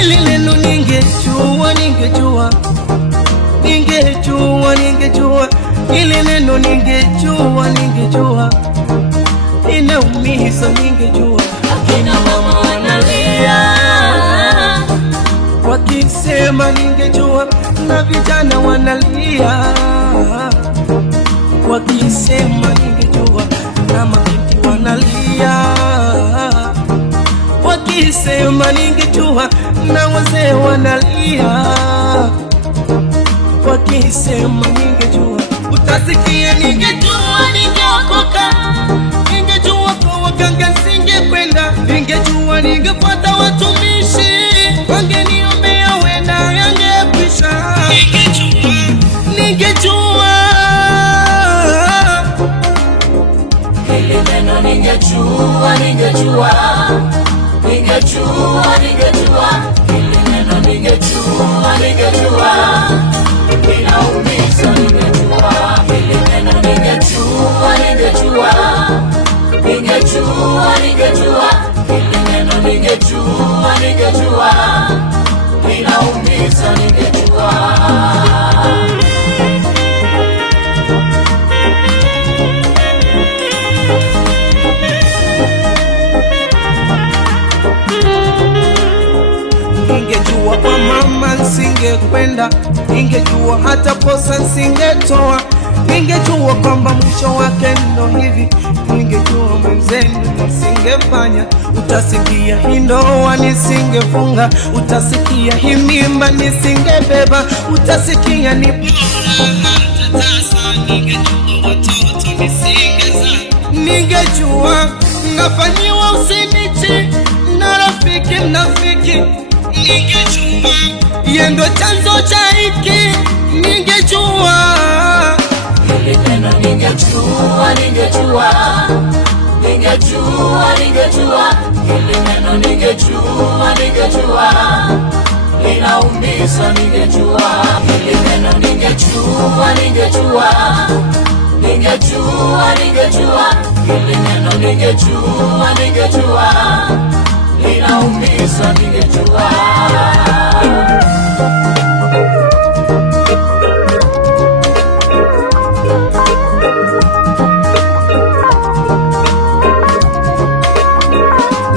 Ili neno ningejua, ili neno ningejua, inaumiza ningejua. Akina mama wanalia wakisema ningejua, na vijana wanalia wakisema ningejua, na mabinti wanalia wakisema ningejua, na wazee wanalia wakisema ningejua. Utasikia ningejua, ningeokoka, ningejua kwa waganga singekwenda, ningejua ningefuata watumishi, wangeniombea wenda yangekwisha. Ningejua hili neno, ningejua hili neno, ningejua inaumiza, ningejua hili neno, ningejua hili neno, ningejua inaumiza, ningejua. Ningejua kwa mama singekwenda, ningejua hata posa singetoa, ningejua kwamba mwisho wake ndo hivi, ningejua mwenzenu nisingefanya. Utasikia hii ndoa nisingefunga, utasikia hii mimba nisingebeba, utasikia ni bora hata tasa, ningejua watoto nisingezaa. Ningejua nafanyiwa usinichi na rafiki mnafiki, ningejua yendo chanzo cha hiki, ningejua hili neno, ningejua hili neno, ningejua linaumiza, ningejua hili neno, ningejua hili neno, ningejua linaumiza, ningejua.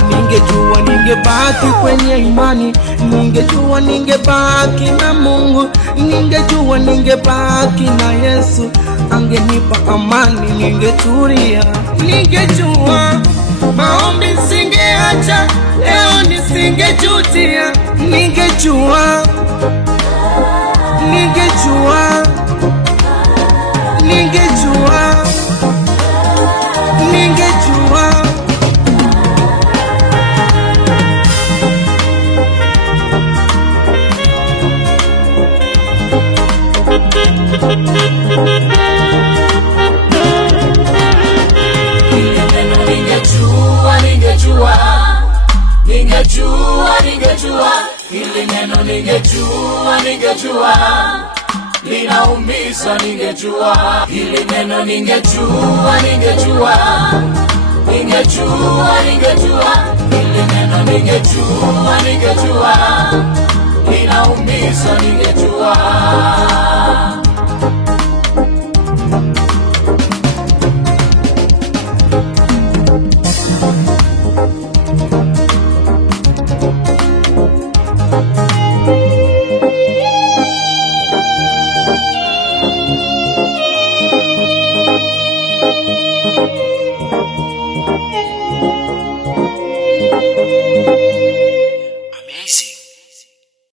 Ningejua ningebaki kwenye imani, ningejua ningebaki na Mungu, ningejua ningebaki na Yesu, angenipa amani, ningetulia. Ningejua maombi singeacha, leo nisingejutia. Ningejua hili neno, ningejua linaumiza, ningejua hili neno, ningejua hili neno, ningejua linaumiza, ningejua.